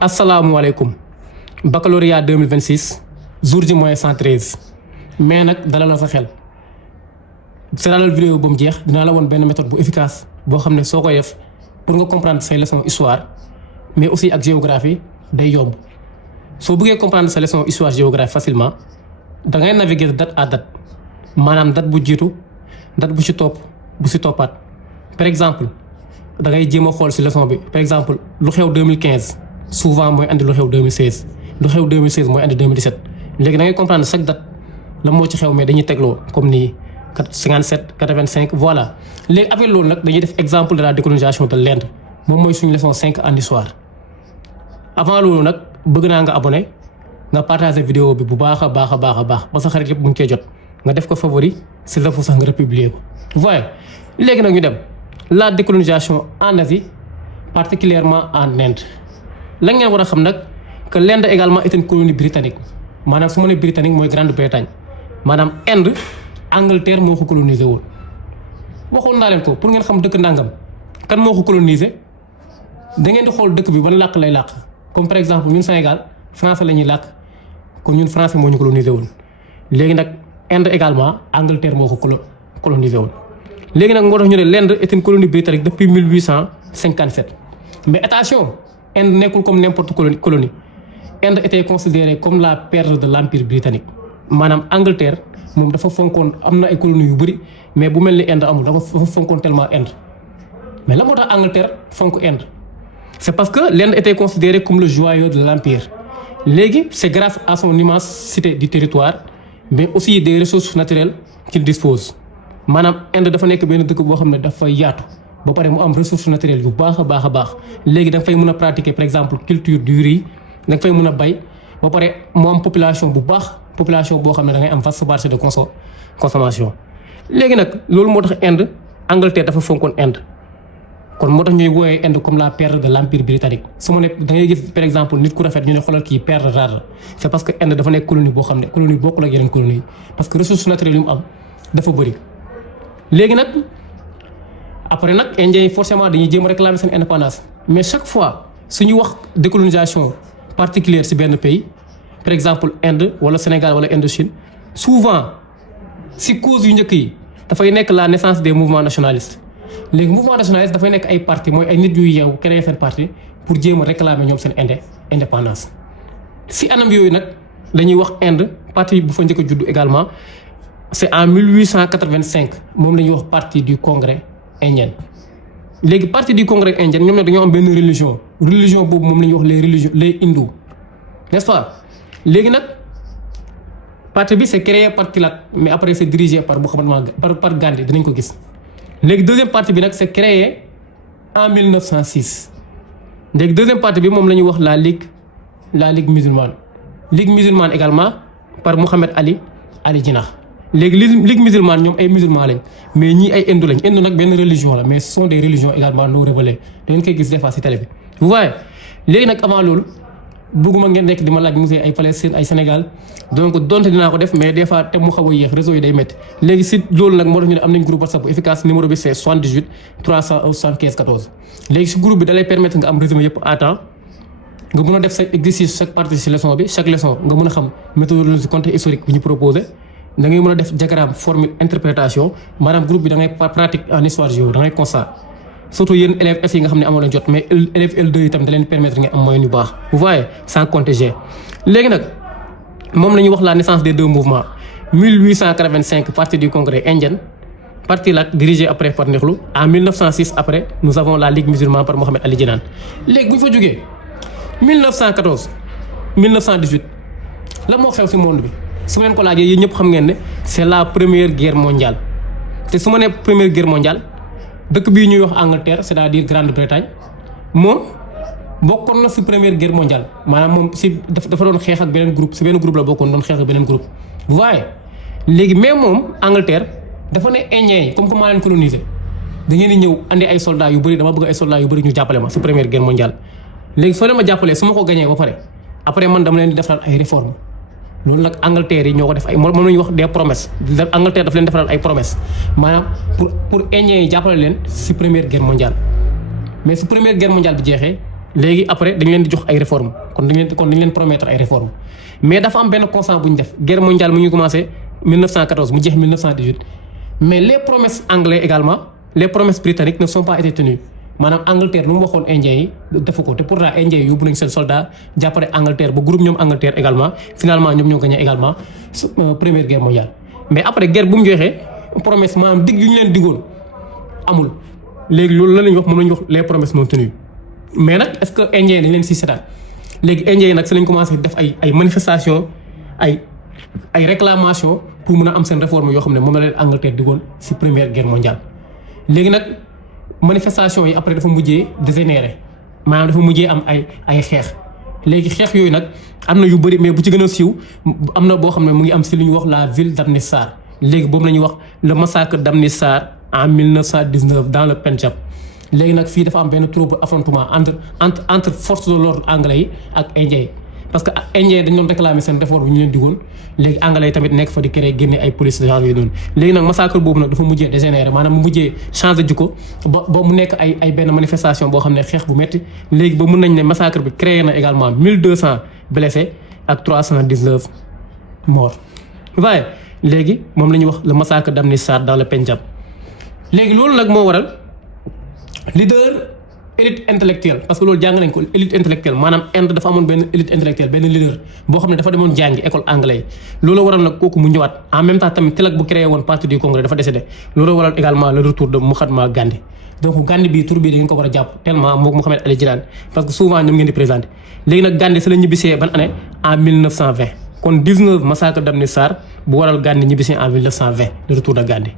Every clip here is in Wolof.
asalaamualeykum baccalauréat 2026 jour ji mooy 113 mais nag dalal sa xel seetaanal vidéo ba mu jeex dinaa la woon benn méthode bu efficace boo xam ne soo koy def pour nga comprendre say leçon histoire mais aussi ak géographie day yomb soo bëggee comprendre sa leçon histoire géographie facilement da ngay naviguer de date à date maanaam date bu jiitu date bu ci topp bu ci toppaat par exemple da ngay jéem a xool ci leçon bi par exemple lu xew 2015 souvent mooy andi lu xew 2016 lu xew 2016 mooy andi 2017 léegi da ngay comprendre chaque date la moo ci xew mais dañuy tegloo comme nii 57 85 voilà léegi avec loolu nag dañuy def exemple de la décolonisation de l'Inde moom mooy suñu leçon 5 en histoire avant loolu nag bëgg naa nga abonné nga partager vidéo bi bu baax a baax ba sa xarit yëpp mu ngi cee jot nga def ko favori s'il le faut sax nga republier ko voyez léegi nag ñu dem la décolonisation en Asie particulièrement en Inde la ngeen war a xam nag que l'Inde également est une colonie britannique maanaam su ma nee britannique mooy Grande-Bretagne maanaam Inde Angleterre moo ko colonisé woon waxoon naa leen ko pour ngeen xam dëkk ndàngam kan moo ko colonisé da ngeen di xool dëkk bi ban làkk lay làkk comme par exemple ñun Sénégal français la ñuy làkk kon ñun français moo ñu colonisé woon léegi nag Inde également Angleterre moo ko colonisé woon léegi nag moo tax ñu ne l'Inde est une colonie britannique depuis 1857 mais attention Inde nekkul comme n'importe colonie Inde était considérée comme la perle de l'empire britannique maanaam Angleterre moom dafa fonkoon am na ay colonies yu bëri mais bu mel ni Inde amul dafa fonkoon tellement Inde mais la moo tax Angleterre fonk Inde c'est parce que l'Inde était considérée comme le joyau de l'empire léegi c'est grâce à son immensité du territoire mais aussi des ressources naturelles qu'il dispose maanaam Inde dafa nekk benn dëkk boo xam ne dafa yaatu ba pare mu am ressources naturelles yu baax a baax léegi da nga fay mën a pratiquer par exemple culture du riz da nga fay mën a bay ba pare mu am population bu baax population boo xam ne da ngay am vaste marché de consommation léegi nag loolu moo tax Inde Angleterre dafa fonkoon Inde kon moo tax ñuy woowee Inde comme la perle de l'empire britannique su ma ne da ngay gis par exemple nit ku rafet ñu ne xoolal kii perle rare c'est parce que Inde dafa nekk colonie boo xam ne colonie bokkul ak yeneen colonie yi parce que ressources naturelles yu mu am dafa bëri léegi nag après nag Indiens yi forcément dañuy jéem a réclamer seen indépendance mais chaque fois suñu wax décolonisation particulière ci benn pays par exemple Inde wala Sénégal wala Indochine souvent ci cause yu njëkk yi dafay nekk la naissance des mouvements nationalistes léegi mouvement nationaliste dafay nekk ay parti mooy ay nit yu yeewu créer seen parti pour jéem a réclamer ñoom seen indépendance ci anam yooyu nag dañuy wax Inde parti bu fa njëkk a juddu également c'est en 1885 moom la ñuy wax parti du congrès indien léegi parti du congrès indien ñoom ne dañoo am benn religion boobu moom la ñuy wax les hindous n'est-ce pas léegi nag parti bi c'est créé par Tilak mais après c'est dirigé par par Gandhi dinañ ko gis léegi deuxième partie bi nag c'est créé en 1906 léegi deuxième partie bi moom la ñuy wax la ligue musulmane également par Mohamed Ali Jinnah léegi ligue musulmane ñoom ay musulmans lañ mais ñii ay hindou lañ hindou nag benn religion la mais ce sont des religions également non révélées da ngeen koy gis des fois ci télé bi vous voyez léegi nag avant loolu bëgguma ngeen nekk di ma laaj musée ay Palestine ay Sénégal donc donte dinaa ko def mais des fois te mu xaw a yéex réseau yi day métti léegi si loolu nag moo tax ñu ne am nañ groupe WhatsApp bu efficace numéro bi c'est 78 375 14 léegi si groupe bi da lay permettre nga am résumé yëpp à temps nga mën a def sa exercice chaque partie si leçon bi chaque leçon nga mën a xam méthodologie contexte historique bi ñu proposé da ngay mën a def diagramme formule interprétation maanaam groupe bi da ngay pratique en histoire géo da ngay constat surtout yéen élèves F yi nga xam ne amoo leen jot mais élèves L2 yi itam da leen permettre nga am moyen yu baax vous voyez sans compter G léegi nag moom la ñuy wax la naissance des deux mouvements 1885 parti du congrès indien parti là dirigé après par Nehru en 1906 après nous avons la ligue musulmane par Mohamed Ali Jinnah léegi bu ñu fa jógee 1914 1918 la moo xew ci monde bi su ma leen ko laajee yéen ñëpp xam ngeen ne c'est la première guerre mondiale te su ma nee première guerre mondiale dëkk bii ñuy wax Angleterre c'est-à-dire Grande-Bretagne moom bokkoon na ci première guerre mondiale maanaam moom ci dafa doon xeex ak beneen groupe ci benn groupe la bokkoon doon xeex ak beneen groupe vous voyez léegi mais moom Angleterre dafa ne Indiens yi comme que maa leen colonisé da ngeen di ñëw andi ay soldats yu bëri dama bëgg ay soldats yu bëri ñu jàppale ma ci première guerre mondiale léegi soo leen ma jàppalee su ma ko gañee ba pare après man dama leen di defal ay réformes loolu nag Angleterre yi ñoo ko def ay moom la ñuy wax des promesses Angleterre daf leen defaral ay promesses maanaam pour Indiens yi jàppale leen ci première guerre mondiale mais ci première guerre mondiale bi jeexee léegi après dañ leen di jox ay réformes kon dañ leen promettre ay réformes mais dafa am benn constat bu ñu def guerre mondiale mu ngi commencé 1914 mu jeex 1918 mais les promesses anglais également les promesses britanniques ne sont pas été tenues maanaam Angleterre lu mu waxoon Indien yi defu ko te pourtant Indien yi yóbbu nañ seen soldat jàppale Angleterre ba groupe ñoom Angleterre également finalement ñoom ñoo gagné également première guerre mondiale. mais après guerre bu mu joxee promesse maanaam digg yu ñu leen diggoon amul léegi loolu la ñuy wax moom la ñuy wax les promesses non tenues mais nag est-ce que Indien yi dañ leen si seetaan léegi Indien yi nag si lañ commencé def ay manifestations ay réclamations pour mun a am seen réforme yoo xam ne moom la leen Angleterre diggoon si première guerre mondiale. léegi nag manifestation yi après dafa mujjee dégénéré maanaam dafa mujjee am ay xeex léegi xeex yooyu nag am na yu bëri mais bu ci gën a siiw am na boo xam ne mu ngi am si lu ñuy wax la ville d'Amritsar léegi boobu la ñuy wax le massacre d'Amritsar en 1919 dans le Pendjab. léegi nag fii dafa am benn trouble affrontement entre force de l'ordre anglais yi ak indien yi parce que indien yi dañ doon réclamer seen réforme bi ñu leen digoon léegi anglais yi tamit nekk fa di créer génne ay police genre yooyu noonu léegi nag massacre boobu nag dafa mujjee dégénéré maanaam mu mujjee changer jikko ba mu nekk ay benn manifestation boo xam ne xeex bu metti léegi ba mun nañ ne massacre bi créé na également 1200 blessés ak 319 morts. waaye léegi moom la ñuy wax le massacre d'Amritsar dans le Pendjab léegi loolu nag moo waral leader élite intellectuelle parce que loolu jàng nañ ko élite intellectuelle maanaam Inde dafa amoon benn élite intellectuelle benn leader boo xam ne dafa demoon jàngi école anglais yi loolu waral nag kooku mu ñëwaat en même temps tamit Tilak bu créé woon parti du Congrès dafa décédé loolu waral également le retour de Mahatma Gandhi donc Gandhi bii tur bii da ngeen ko war a jàpp tellement moom Mohamed Ali Jinnah parce que souvent ñoom ngeen di présenté léegi nag Gandhi si la ñibbisee ban année en 1920 kon 19 massacre d'Amritsar bu waral Gandhi ñibbisee en 1920 le retour de Gandhi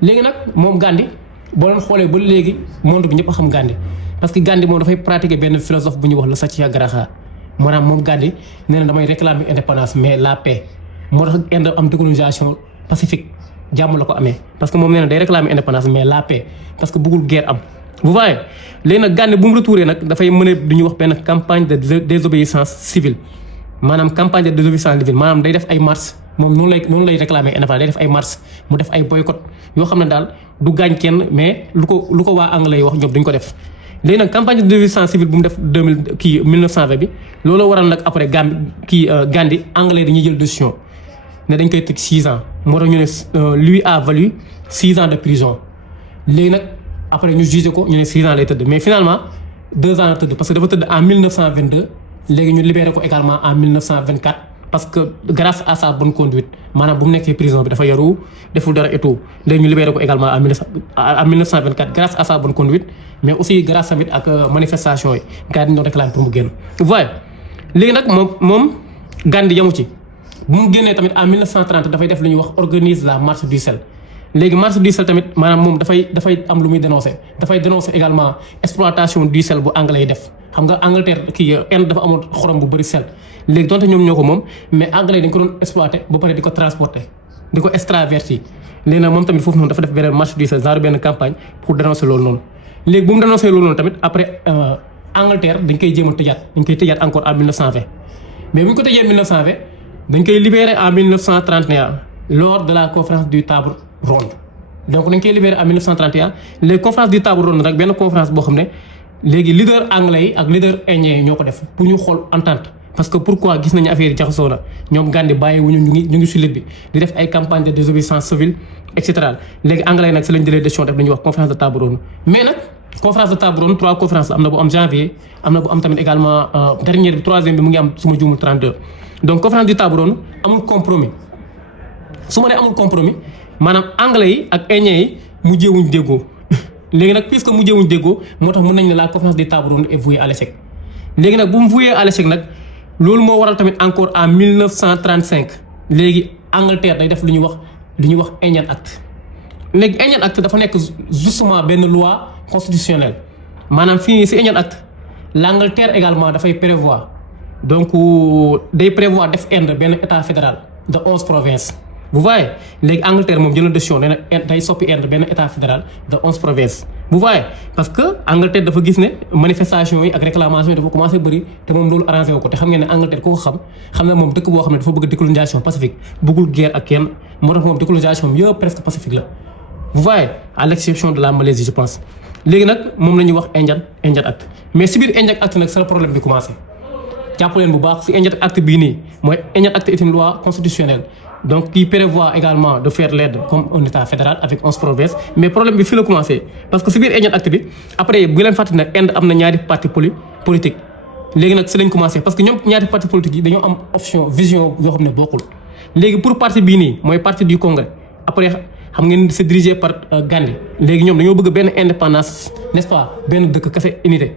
léegi nag moom Gandhi boo leen xoolee ba léegi monde bi ñëpp a xam Gandhi parce que Gandhi moom dafay pratiquer benn philosophe bu ñuy wax le Satyagraha maanaam moom Gandhi nee na damay réclamer indépendance mais la paix moo tax Inde am décolonisation pacifique jàmm la ko amee parce que moom nee na day réclamer indépendance mais la paix parce que bëggul guerre am. vous voyez léegi nag Gandhi bu mu retouré nag dafay mën a du ñuy wax benn campagne de désobéissance civile maanaam campagne de désobéissance civile maanaam day def ay marches moom noonu lay réclamer indépendance day def ay marches mu def ay boycott yoo xam ne daal du gaañ kenn mais lu ko waa anglais yi wax ñoom duñ ko def. léegi nag campagne de désobéissance civile bu mu def 1920 bi looloo waral nag après Gandhi anglais dañuy jël décision ne dañ koy tëj 6 ans moo tax ñu ne lui a valu 6 ans de prison léegi nag après ñu jugé ko ñu ne 6 ans lay tëdd mais finalement 2 ans la tëdd parce que dafa tëdd en 1922 léegi ñu libéré ko également en 1924 parce que grâce à sa bonne conduite maanaam bu mu nekkee prison bi dafa yaru deful dara et tout léegi ñu libéré ko également en 1924 grâce à sa bonne conduite mais aussi grâce tamit ak manifestation yi gars yi dañu doon réclamer pour mu génn. voilà léegi nag moom Gandhi yamu ci bu mu génnee tamit en 1930 dafay def lu ñuy wax organise la marche du sel léegi marche du sel tamit maanaam moom dafay am lu muy dénoncer dafay dénoncer également exploitation du sel bu anglais yi def xam nga Angleterre Inde dafa amoon xorom bu bëri sel. léegi donte ñoom ñoo ko moom mais anglais dañ ko doon exploiter ba pare di ko transporter di ko extravertir léegi nag moom tamit foofu noonu dafa def benn marche du sel genre benn campagne pour dénoncer loolu noonu. léegi bu mu dénoncer loolu noonu tamit après Angleterre dañ koy jéem a tëjaat dañ koy tëjaat encore en 1920 mais bu ñu ko tëjee 1920 dañ koy libérer en 1931 lors de la conférence du table ronde donc dañ koy libérer en 1931 les conférences du table ronde nag benn conférence boo xam ne léegi leader anglais yi ak leader indien yi ñoo ko def pour ñu xool entente. parce que pourquoi gis nañu affaire yi jaxasoo na ñoom Gandhi bàyyi wuñu ñu ngi sulet bi di def ay campagne de désobéissance civile et cetera léegi anglais nag si lañ jëlee décision def li ñuy wax conférence de table ronde mais nag conférence de table ronde 3 conférences am na bu am janvier am na bu am tamit également dernière bi 3e bi mu ngi am su ma juumul 32 donc conférence de table ronde amul compromis su ma nee amul compromis maanaam anglais yi ak indien yi mujjeewuñ déggoo léegi nag puisque mujjeewuñ déggoo moo tax mën nañ ne la conférence de table ronde est vouée à l'échec léegi nag bu mu vouée à l'échec nag loolu moo waral tamit encore en 1935 léegi Angleterre day def lu ñuy wax Indian Act léegi Indian Act dafa nekk justement benn loi constitutionnelle maanaam fii ci Indian Act l'Angleterre également dafay prévoir donc day prévoir def Inde benn état fédéral de 11 provinces. vous voyez léegi Angleterre moom jël na décision nee na day soppi Inde benn état fédéral de 11 provinces. vous voyez parce que Angleterre dafa gis ne manifestation yi ak réclamation yi dafa commencé bëri te moom loolu arrangé wu ko te xam ngeen ne Angleterre ku ko xam ne moom dëkk boo xam ne dafa bëgg décolonisation pacifique bëggul guerre ak kenn moo tax moom décolonisation bi yëpp presque pacifique la. vous voyez à l'exception de la Malaisie je pense léegi nag moom la ñuy wax Indian Act mais si biir Indian Act nag c'est le problème bi commencé jàpp leen bu baax si Indian Act bii nii mooy Indian Act est une loi constitutionnelle donc qui prévoit également de faire l'aide comme un état fédéral avec 11 provinces mais problème bi fii la commencé parce que si biir Indian Act bi après bu leen fàttali nag Inde am na ñaari parti politique léegi nag si lañ commencé parce que ñoom ñaari parti politique yi dañoo am vision yoo xam ne bokkul léegi pour parti bii nii mooy parti du Congrès après xam ngeen c'est dirigé par Gandhi léegi ñoom dañoo bëgg benn indépendance n'est-ce pas benn dëkk kese unité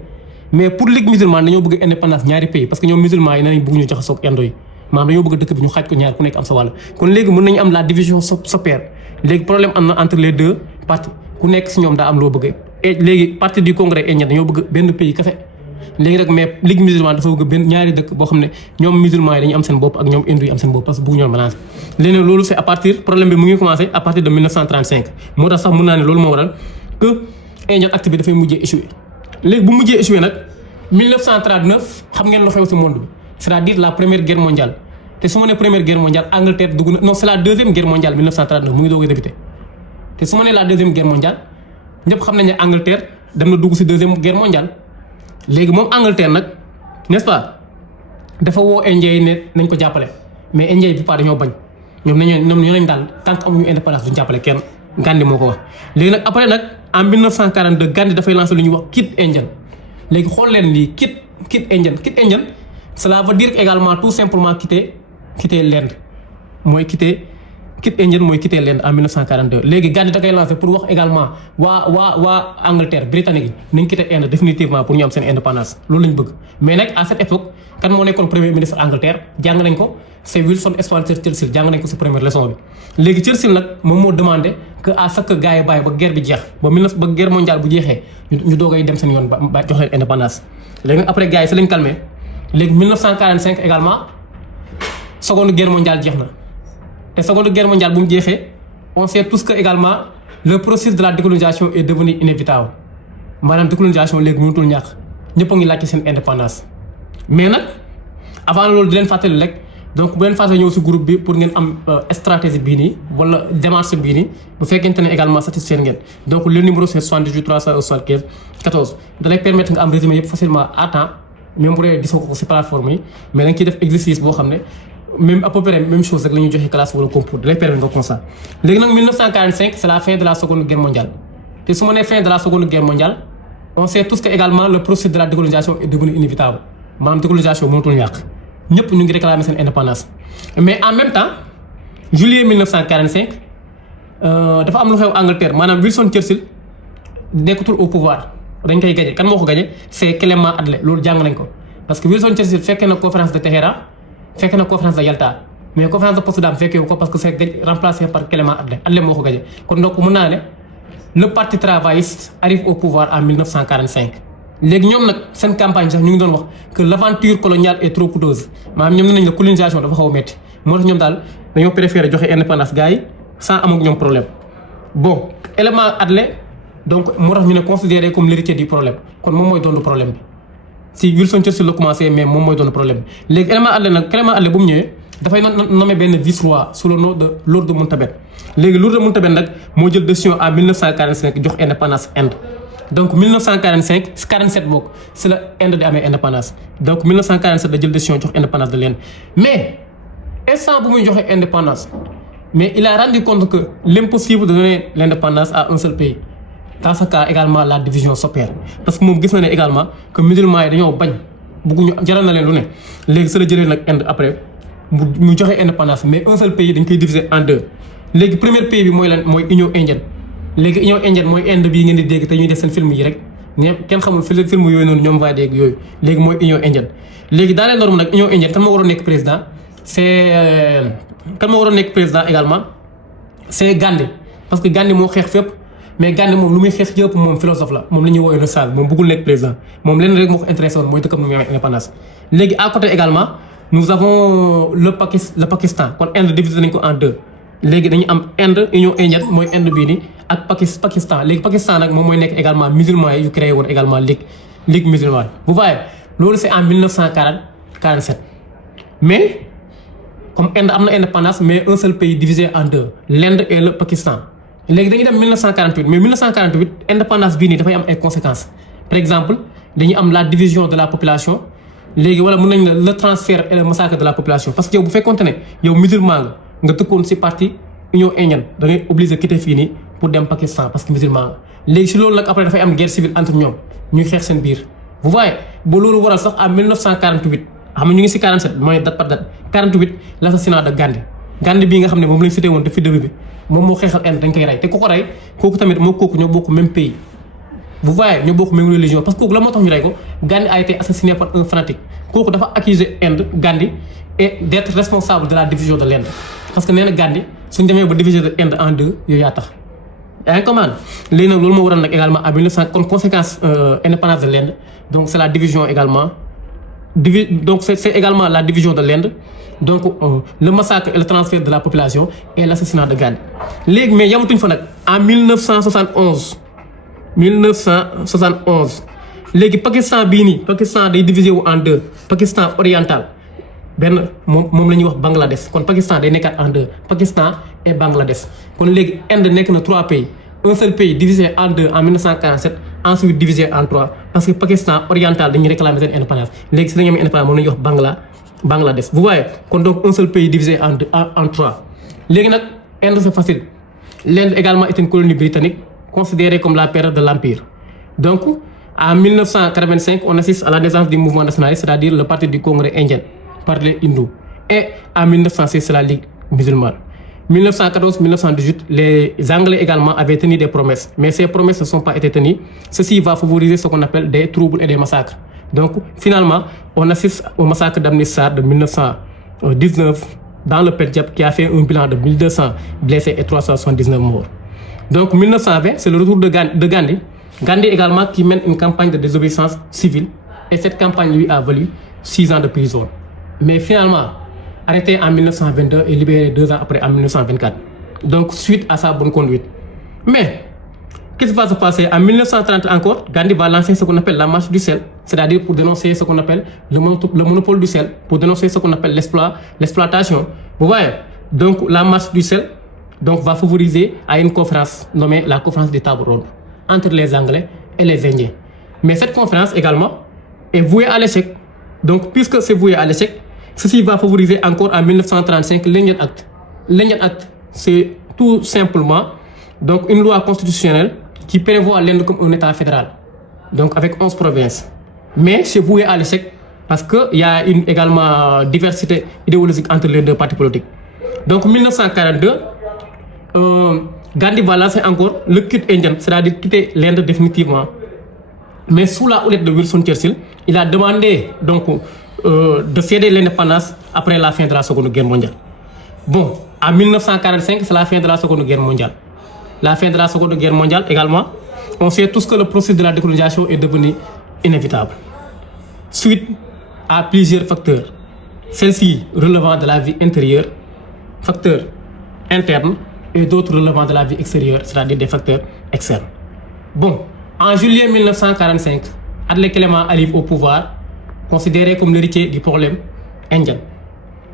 mais pour Ligue musulmane dañoo bëgg indépendance ñaari pays parce que ñoom musulmans yi nañ bëgg ñu jaxasoo ak indo yi maanaam dañoo bëgg dëkk bi ñu xaaj ko ñaar ku nekk am sa wàll kon léegi mën nañu am la division s'opère léegi problème am na entre les deux partis ku nekk si ñoom daa am loo bëgg et léegi parti du Congrès et dañoo bëgg benn pays kese léegi nag mais Ligue musulmane dafa bëgg benn ñaari dëkk boo xam ne ñoom musulmans yi dañu am seen bopp ak ñoom hindu yi am seen bopp parce que bëgg ñoon mélanger léegi loolu c'est à partir problème bi mu ngi commencé à partir de 1935 moo tax sax mën naa ne loolu moo waral que Indian Act bi dafay mujjee échoué léegi bu mujjee échoué nag 1939 xam ngeen lu xew ci monde bi c'est-à-dire la première guerre mondiale te su ma nee première guerre mondiale Angleterre dugg na non c'est la deuxième guerre mondiale 1939 mu ngi doog a débuté te su ma nee la deuxième guerre mondiale ñëpp xam nañ ne Angleterre dem na dugg ci deuxième guerre mondiale léegi moom Angleterre nag n'est-ce pas dafa woo Indien yi ne nañ ko jàppale mais Indien yi bu pas dañoo bañ ñoom ñoo nañ daal tant que amuñu indépendance duñ jàppale kenn Gandhi moo ko wax. léegi nag après nag en 1942 Gandhi dafay lancer lu ñuy wax Quit India léegi xool leen lii Quit India cela veut dire également tout simplement quitter l'Inde mooy Quit India mooy quitter l'Inde en 1942 léegi Gandhi da koy lancer pour wax également waa Angleterre britannique yi nañ quitter Inde définitivement pour ñu am seen indépendance loolu lañ bëgg mais nag à cette époque kan moo nekkoon premier ministre Angleterre jàng nañ ko c'est Wilson Spencer Churchill jàng nañ ko ci première leçon bi léegi Churchill nag moom moo demandé que à ce que gars yi bàyyi ba guerre bi jeex ba guerre mondiale bu jeexee ñu doogay dem seen yoon ba jox leen indépendance léegi nag après gars yi ci lañ calmé léegi 1945 également seconde guerre mondiale jeex na te seconde guerre mondiale bu mu jeexee on sait tous que également le processus de la décolonisation est devenu inévitable maanaam décolonisation léegi mënutul ñàkk ñëpp a ngi laajte seen indépendance mais nag avant loolu di leen fàttali rek donc bu leen fàttali ñëw ci groupe bi pour ngeen am stratégie bii nii wala démarche bii nii bu fekkente ne également satisfaire ngeen donc le numéro c'est 78 375 14 da lay permettre nga am résumé yëpp facilement à temps même bu dee gisoo ko ci plateforme yi mais da nga ciy def exercice boo xam ne même à peu près même chose rek la ñuy joxe classe wala concours da lay permettre nga constat léegi nag 1945 c'est la fin de la seconde guerre mondiale te su ma nee fin de la seconde guerre mondiale on sait tous que également le processus de la décolonisation est devenu inévitable maanaam décolonisation mënatul ñàkk ñëpp ñu ngi réclamer seen indépendance mais en même temps juillet 1945 dafa am lu xew Angleterre maanaam Wilson Churchill nekkatul au pouvoir dañ koy gañe kan moo ko gañe c'est Clément Attlee loolu jàng nañ ko parce que Wilson Churchill fekkee na conférence de Téhéran fekkee na conférence de Yalta mais conférence de Potsdam fekkee ko parce que c'est remplacé par Clément Attlee moo ko gañe kon donc mën naa ne le parti travailliste arrive au pouvoir en 1945 léegi ñoom nag seen campagne sax ñu ngi doon wax que l'aventure coloniale est trop coûteuse maanaam ñoom ne nañ la colonisation dafa xaw a métti moo tax ñoom daal dañoo préférer joxe indépendance gars yi sans am ak ñoom problème bon Clément Attlee donc moo tax ñu ne considéré comme l'héritier du problème kon moom mooy doon problème bi si Wilson Churchill la commencé mais moom mooy doon problème bi léegi Clément Attlee bu mu ñëwee dafay nommé benn vice-roi sous le nom de Lord Mountbatten léegi Lord Mountbatten nag moo jël décision en 1945 jox indépendance Inde donc 1945 47 boog c'est la Inde di amee indépendance donc 1947 la jël décision jox indépendance de l'Inde mais instant bu muy joxe indépendance mais il a rendu compte que l'impossible de donner l'indépendance à un seul pays dans ce cas également la division s'opère parce que moom gis na ne également que musulmans yi dañoo bañ bëgguñu jaral na leen lu ne léegi sa la jëlee nag Inde après mu joxe indépendance mais un seul pays dañ koy diviser en deux léegi premier pays bi mooy lan mooy Union indienne léegi Union indienne mooy Inde bii ngeen di dégg te ñuy def seen film yi rek kenn xamul film yooyu noonu ñoom va dégg yooyu léegi mooy Union indienne léegi dans les normes nag Union indienne kan moo waroon nekk président également c'est Gandhi parce que Gandhi moo xeex fépp mais Gandhi moom lu muy xeex yëpp moom philosophe la moom la ñuy woowee le sage moom bëggul nekk président moom lenn rek moo ko intéressé woon mooy dëkkam nu muy amee indépendance léegi à côté également nous avons le Pakistan kon Inde divisé nañ ko en deux léegi dañu am Inde Union indienne mooy Inde bii nii ak Pakistan léegi Pakistan nag moom mooy nekk également musulmans yi yu créé woon également ligue musulmane vous voyez loolu c'est en 1947 mais comme Inde am na indépendance mais un seul pays divisé en deux l'Inde et le Pakistan léegi dañuy dem 1948 mais 1948 indépendance bii nii dafay am ay conséquences par exemple dañuy am la division de la population léegi wala mën nañ la le transfert et le massacre de la population parce que yow bu fekkoonte ne yow musulman nga tëkkoon si parti Union indienne da ngay obligé quitter fii nii pour dem Pakistan parce que musulman nga léegi si loolu nag après dafay am guerre civile entre ñoom ñuy xeex seen biir vous voyez ba loolu waral sax en 1948 xam nga ñu ngi si 47 mooy date par date 48 l' assassinat de Gandhi Gandhi bii nga xam ne moom lañ cité woon depuis début bi moom moo xeexal Inde dañ koy rey te ku ko rey kooku tamit moo kooku ñoo bokk même pays vous voyez ñoo bokk même religion parce que kooku la moo tax ñu rey ko Gandhi a été assassiné par un fanatique kooku dafa accuser Inde Gandhi et d' être responsable de la division de l'Inde parce que nee na Gandhi suñ demee ba diviser de Inde en deux yooyu yaa tax yaa ngi commande léegi nag loolu moo waral nag également en 1900 kon conséquence indépendance de l'Inde donc c' est la division également donc c' est également la division de l'Inde donc le massacre et le transfert de la population et l' assassinat de Gandhi léegi mais yamatuñ fa nag en 1971 léegi Pakistan bii nii Pakistan day divisé wu en deux Pakistan oriental benn moom la ñuy wax Bangladesh kon Pakistan day nekkaat en deux Pakistan et Bangladesh kon léegi Inde nekk na 3 pays un seul pays divisé en deux en 1947 ensuite divisé en 3 parce que Pakistan oriental dañuy réclamer seen indépendance léegi si dañu amee indépendance moom la ñuy wax Bangladesh vous voyez kon donc un seul pays divisé en 3 léegi nag Inde c'est facile l'Inde également est une colonie britannique considérée comme la période de l'empire donc en 1985 on assiste à la naissance du mouvement nationaliste c'est-à-dire le parti du Congrès indien par les hindous et en 1906 c'est la Ligue musulmane 1914-1918 les Anglais également avaient tenu des promesses mais ces promesses ne sont pas été tenues ceci va favoriser ce qu'on appelle des troubles et des massacres donc finalement on assiste au massacre d'Amritsar de 1919 dans le Pendjab qui a fait un bilan de 1200 blessés et 379 morts donc 1920 c'est le retour de Gandhi Gandhi également qui mène une campagne de désobéissance civile et cette campagne lui a valu 6 ans de prison mais finalement arrêté en 1922 et libéré 2 ans après en 1924 donc suite à sa bonne conduite mais qu'est-ce qui va se passer en 1930 encore Gandhi va lancer ce qu'on appelle la marche du sel c'est-à-dire pour dénoncer ce qu'on appelle le monopole du sel pour dénoncer ce qu'on appelle l'exploitation vous voyez donc la marche du sel donc va favoriser à une conférence nommée la conférence des tables rondes entre les Anglais et les Indiens mais cette conférence également est vouée à l'échec donc puisque c'est voué à l'échec ceci va favoriser encore en 1935 l'Indian Act. L'Indian Act, c'est tout simplement donc une loi constitutionnelle qui prévoit l'Inde comme un État fédéral, donc avec 11 provinces. Mais c'est voué à l'échec parce qu'il y a également diversité idéologique entre les deux partis politiques. Donc en 1942, Gandhi va lancer encore le quitte indien, c'est-à-dire quitter l'Inde définitivement. Mais sous la houlette de Wilson Churchill, il a demandé donc de céder l'indépendance après la fin de la Seconde Guerre mondiale. Bon, en 1945, c'est la fin de la Seconde Guerre mondiale. La fin de la Seconde Guerre mondiale également, on sait tous que le processus de la décolonisation est devenu inévitable. Suite à plusieurs facteurs. Celles-ci relevant de la vie intérieure, facteurs internes, et d'autres relevant de la vie extérieure, c'est-à-dire des facteurs externes. Bon, en juillet 1945, Adlai Clément arrive au pouvoir, considéré comme l'héritier du problème indien.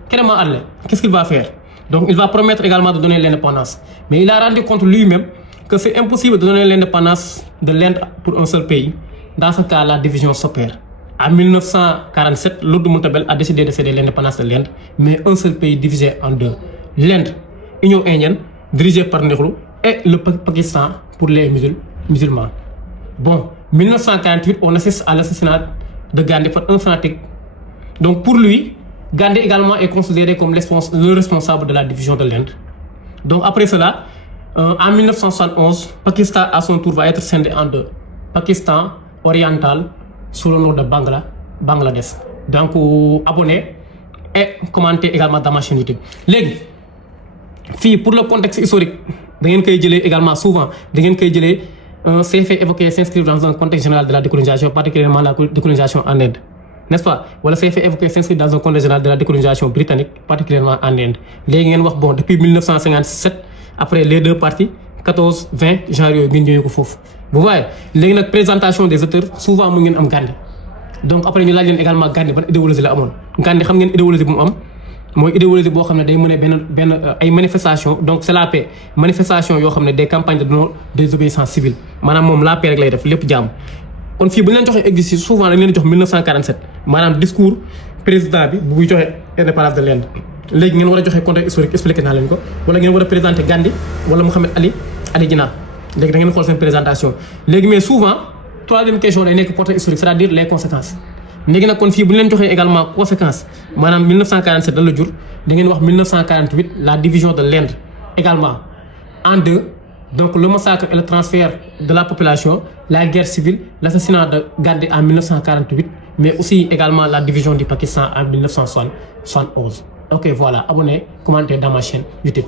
Clément Adlai, qu'est-ce qu'il va faire? Donc il va promettre également de donner l'indépendance. Mais il a rendu compte lui-même que c'est impossible de donner l'indépendance de l'Inde pour un seul pays. Dans ce cas, la division s'opère. En 1947, Lord Montabel a décidé de céder l'indépendance de l'Inde, mais un seul pays divisé en deux. L'Inde, Union indienne, dirigée par Nehru, et le Pakistan pour les musulmans. Bon, 1948, on assiste à l'assassinat de Gandhi par un fanatique. Donc pour lui, Gandhi également est considéré comme le responsable de la division de l'Inde. Donc après cela, en 1971, Pakistan à son tour va être scindé en deux. Pakistan oriental sous le nom de Bangladesh. Donc abonnez et commentez également dans ma chaîne YouTube. Léegi fii pour le contexte historique da ngeen koy jëlee également souvent da ngeen koy jëlee ces faits évoqués s'inscrivent dans un contexte général de la décolonisation, particulièrement la décolonisation en Inde. N'est-ce pas? Wala ces faits évoqués s'inscrivent dans un contexte général de la décolonisation britannique, particulièrement en Inde. Léegi ngeen wax bon depuis 1957 après les deux parties 14 20 genre yooyu ngeen ñëwee ko foofu. Vous voyez léegi nag présentation des auteurs souvent mu ngeen am Gandhi donc après ñu laaj leen également Gandhi ban idéologie la amoon Gandhi xam ngeen idéologie bu mu am mooy idéologie boo xam ne day mën benn ay manifestation donc c'est la paix manifestation yoo xam ne des campagnes de non désobéissance civile maanaam moom la paix rek lay def lépp jàmm. kon fii bu ñu leen joxee exercice souvent dañ leen jox 1947 maanaam discours président bi bu joxe indépendance de l'Inde léegi ngeen war a joxe contexte historique expliqué naa leen ko wala ngeen war a présenter Gandhi wala Mohamed Ali Jinnah léegi da ngeen xool seen présentation léegi mais souvent troisième question day nekk contexte historique c'est-à-dire les conséquences. léegi nag kon fii bu ñu leen joxee également conséquence maanaam 1947 lan la jur da ngeen wax 1948 la division de l'Inde également en deux donc le massacre et le transfert de la population la guerre civile l'assassinat de Gandhi en 1948 mais aussi également la division du Pakistan en 1971. Ok voilà, abonnez, commentez dans ma chaîne YouTube.